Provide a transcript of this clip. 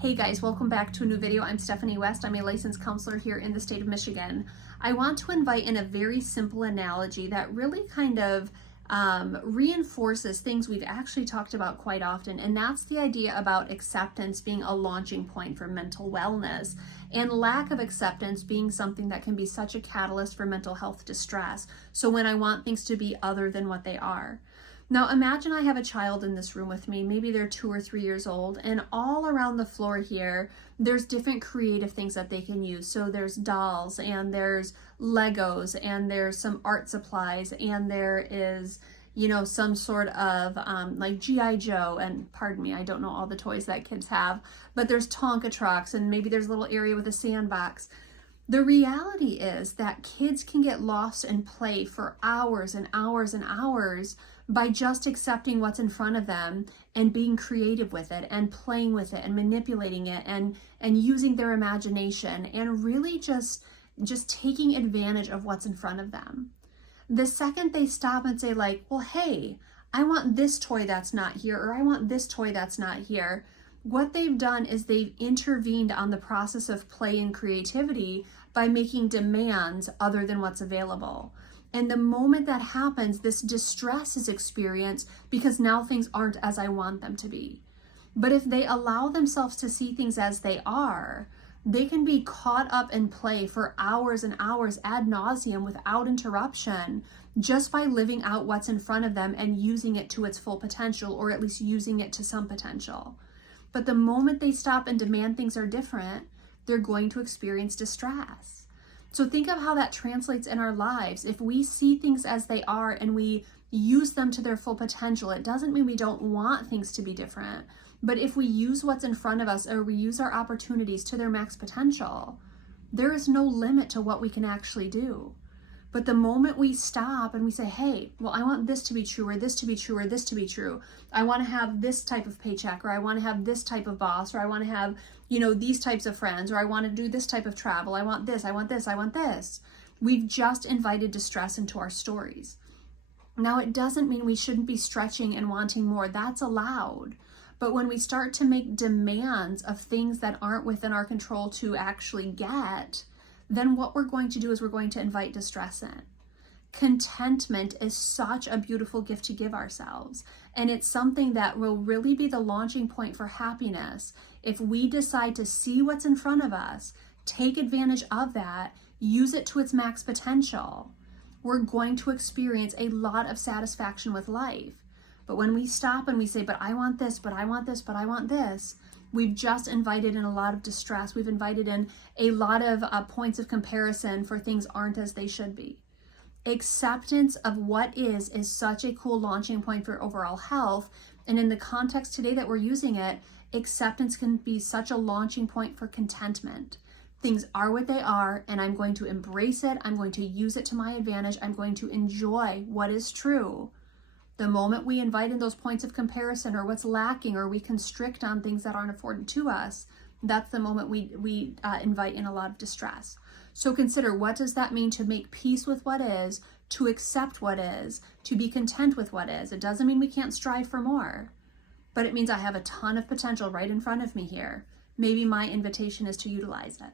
Hey guys, welcome back to a new video. I'm Stephanie West. I'm a licensed counselor here in the state of Michigan. I want to invite in a very simple analogy that really kind of reinforces things we've actually talked about quite often, and that's the idea about acceptance being a launching point for mental wellness and lack of acceptance being something that can be such a catalyst for mental health distress. So when I want things to be other than what they are. Now imagine I have a child in this room with me, maybe they're 2 or 3 years old, and all around the floor here, there's different creative things that they can use. So there's dolls, and there's Legos, and there's some art supplies, and there is, some sort of like G.I. Joe, and pardon me, I don't know all the toys that kids have, but there's Tonka trucks, and maybe there's a little area with a sandbox. The reality is that kids can get lost in play for hours and hours and hours by just accepting what's in front of them and being creative with it and playing with it and manipulating it and using their imagination and really just taking advantage of what's in front of them. The second they stop and say like, well, hey, I want this toy that's not here, or I want this toy that's not here, what they've done is they've intervened on the process of play and creativity by making demands other than what's available. And the moment that happens, this distress is experienced because now things aren't as I want them to be. But if they allow themselves to see things as they are, they can be caught up in play for hours and hours ad nauseum without interruption, just by living out what's in front of them and using it to its full potential, or at least using it to some potential. But the moment they stop and demand things are different, they're going to experience distress. So think of how that translates in our lives. If we see things as they are and we use them to their full potential, it doesn't mean we don't want things to be different. But if we use what's in front of us, or we use our opportunities to their max potential, there is no limit to what we can actually do. But the moment we stop and we say, hey, well, I want this to be true, or this to be true, or this to be true. I want to have this type of paycheck, or I want to have this type of boss, or I want to have, these types of friends, or I want to do this type of travel. I want this, I want this, I want this. We've just invited distress into our stories. Now, it doesn't mean we shouldn't be stretching and wanting more. That's allowed. But when we start to make demands of things that aren't within our control to actually get, then what we're going to do is we're going to invite distress in. Contentment is such a beautiful gift to give ourselves, and it's something that will really be the launching point for happiness if we decide to see what's in front of us, take advantage of that, use it to its max potential. We're going to experience a lot of satisfaction with life. But when we stop and we say, but I want this, but I want this, but I want this, we've just invited in a lot of distress. We've invited in a lot of points of comparison for things aren't as they should be. Acceptance of what is such a cool launching point for overall health. And in the context today that we're using it, acceptance can be such a launching point for contentment. Things are what they are, and I'm going to embrace it. I'm going to use it to my advantage. I'm going to enjoy what is true. The moment we invite in those points of comparison, or what's lacking, or we constrict on things that aren't afforded to us, that's the moment we invite in a lot of distress. So consider, what does that mean to make peace with what is, to accept what is, to be content with what is? It doesn't mean we can't strive for more, but it means I have a ton of potential right in front of me here. Maybe my invitation is to utilize it.